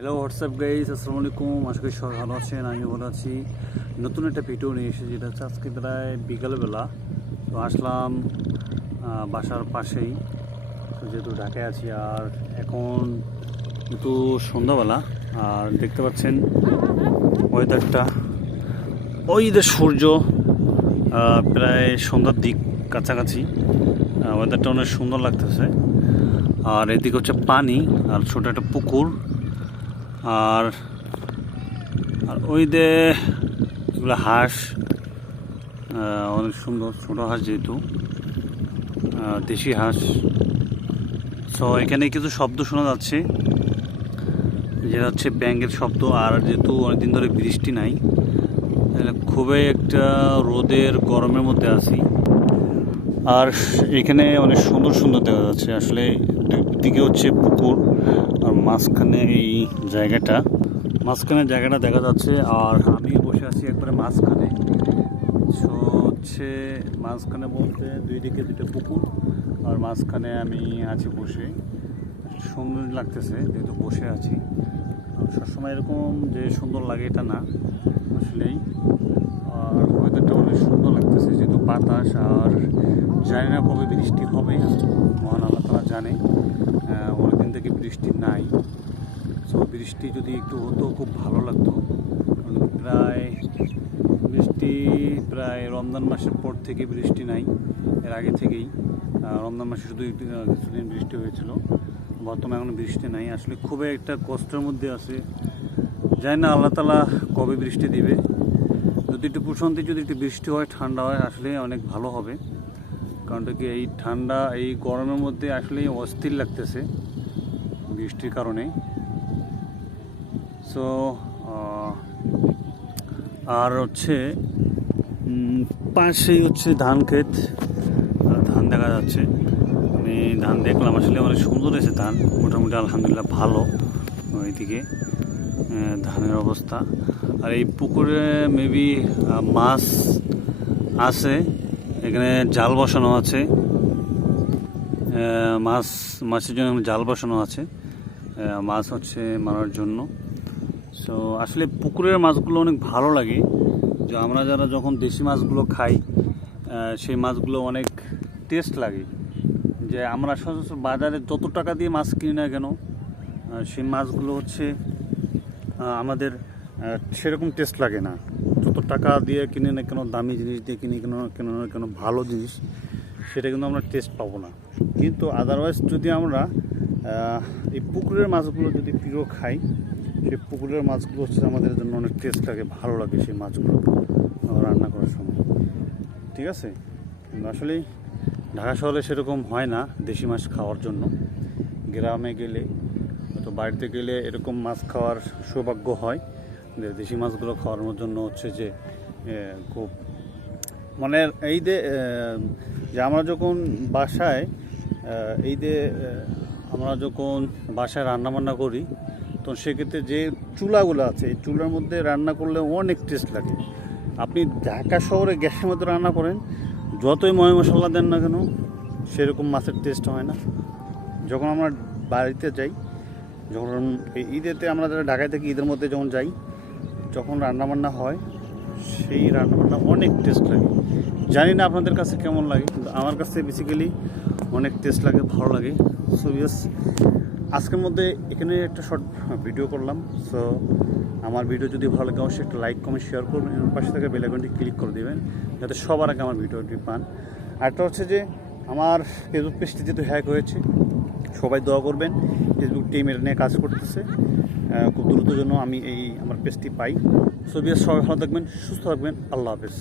Hello WhatsApp guys আসসালামু আলাইকুম আশা করি সবাই ভালো আছেন আমি ভালো আছি নতুন একটা ভিডিও নিয়ে এসেছি যেটা হচ্ছে আজকে প্রায় বিকালবেলা তো আসলাম বাসার পাশেই। তো যেহেতু ঢাকায় আছি, আর এখন কিন্তু সন্ধ্যাবেলা, আর দেখতে পাচ্ছেন ওয়েদারটা ওই যে সূর্য প্রায় সন্ধ্যার দিক কাছাকাছি। ওয়েদারটা অনেক সুন্দর লাগতেছে। আর এদিকে হচ্ছে পানি, আর ছোট একটা পুকুর। আর আর ওই যে এগুলো হাঁস অনেক সুন্দর ছোটো হাঁস যেহেতু দেশি হাঁস। সো এখানে কিছু শব্দ শোনা যাচ্ছে, যেটা হচ্ছে ব্যাঙ্গের শব্দ। আর যেহেতু অনেকদিন ধরে বৃষ্টি নাই খুবই একটা রোদের গরমের মধ্যে আছি। আর এখানে অনেক সুন্দর সুন্দর দেখা যাচ্ছে। আসলে দিকে হচ্ছে পুকুর আর মাঝখানে এই জায়গাটা মাঝখানে জায়গাটা দেখা যাচ্ছে আর আমি বসে আছি একবারে মাঝখানে। সো হচ্ছে মাঝখানে বলতে দুই দিকে দুটো পুকুর আর মাঝখানে আমি আছি বসে। সুন্দর লাগতেছে, যেহেতু বসে আছি। সবসময় এরকম যে সুন্দর লাগে এটা না, আসলেই। আর ওয়েদারটা অনেক সুন্দর লাগতেছে, যেহেতু বাতাস আর জানি না কবে বৃষ্টি হবে, মহান আল্লাহ তারা জানে। থেকে বৃষ্টি নাই। সো বৃষ্টি যদি একটু হতো, খুব ভালো লাগতো। প্রায় বৃষ্টি প্রায় রমজান মাসের পর থেকে বৃষ্টি নাই। এর আগে থেকেই রমজান মাসে শুধু কিছুদিন বৃষ্টি হয়েছিল। বর্তমানে এখন বৃষ্টি নাই। আসলে খুবই একটা কষ্টের মধ্যে আছে। জানি না, আল্লাহ তালা কবে বৃষ্টি দিবে। যদি একটু প্রশান্তি, যদি একটু বৃষ্টি হয়, ঠান্ডা হয়, আসলে অনেক ভালো হবে। কারণটা কি, এই ঠান্ডা, এই গরমের মধ্যে আসলে অস্থির লাগতেছে। বৃষ্টির কারণে। সো আর হচ্ছে পাশেই হচ্ছে ধান ক্ষেত। ধান দেখা যাচ্ছে। আমি ধান দেখলাম, আসলে অনেক সুন্দর হয়েছে ধান। মোটামুটি আলহামদুলিল্লাহ ভালো ওইদিকে ধানের অবস্থা। আর এই পুকুরে মেবি মাছ আছে। এখানে জাল বসানো আছে। মাছ, মাছের জন্য জাল বসানো আছে। মাছ হচ্ছে মারার জন্য। সো আসলে পুকুরের মাছগুলো অনেক ভালো লাগে। যে আমরা যারা যখন দেশি মাছগুলো খাই সেই মাছগুলো অনেক টেস্ট লাগে। যে আমরা সচরাচর বাজারে যত টাকা দিয়ে মাছ কিনি না কেন সেই মাছগুলো হচ্ছে আমাদের সেরকম টেস্ট লাগে না। যত টাকা দিয়ে কিনে না কেন, দামি জিনিস দিয়ে কিনে কেন কেন না কেন, ভালো জিনিস, সেটা কিন্তু আমরা টেস্ট পাবো না। কিন্তু আদারওয়াইজ যদি আমরা এই পুকুরের মাছগুলো যদি প্রিয় খাই, সেই পুকুরের মাছগুলো হচ্ছে আমাদের জন্য অনেক টেস্ট লাগে, ভালো লাগে সেই মাছগুলো রান্না করার সময়। ঠিক আছে? আসলেই ঢাকা শহরে সেরকম হয় না দেশি মাছ খাওয়ার জন্য। গ্রামে গেলে, হয়তো বাড়িতে গেলে এরকম মাছ খাওয়ার সৌভাগ্য হয়। যে দেশি মাছগুলো খাওয়ার জন্য হচ্ছে যে খুব মানে এই যে আমরা যখন বাসায় এই যে আমরা যখন বাসায় রান্না বান্না করি, তো সেক্ষেত্রে যে চুলাগুলো আছে, এই চুলার মধ্যে রান্না করলে অনেক টেস্ট লাগে। আপনি ঢাকা শহরে গ্যাসের মধ্যে রান্না করেন, যতই ময় মশলা দেন না কেন, সেরকম মাছের টেস্ট হয় না। যখন আমরা বাড়িতে যাই, যখন ঈদেতে আমরা যারা ঢাকায় থেকে, ঈদের মধ্যে যখন যাই, যখন রান্নাবান্না হয়, সেই রান্নাবান্না অনেক টেস্ট লাগে। জানি না আপনাদের কাছে কেমন লাগে, কিন্তু আমার কাছে বেসিক্যালি অনেক টেস্ট লাগে, ভালো লাগে। সো ইয়েস আজকের মধ্যে এখানে একটা শর্ট ভিডিও করলাম। সো আমার ভিডিও যদি ভালো লাগে, অবশ্যই একটা লাইক কমেন্ট শেয়ার করবেন। এবং পাশে থেকে বেলাইকনটি ক্লিক করে দেবেন, যাতে সবার আগে আমার ভিডিওটি পান। আরেকটা হচ্ছে যে, আমার ফেসবুক পেজটি যেহেতু হ্যাক হয়েছে, সবাই দোয়া করবেন ফেসবুক টিম এটা নিয়ে কাজ করতেছে। খুব দ্রুত জন্য আমি এই আমার পেজটি পাই। সো বিয়াস সবাই ভালো থাকবেন, সুস্থ থাকবেন, আল্লাহ হাফেজ।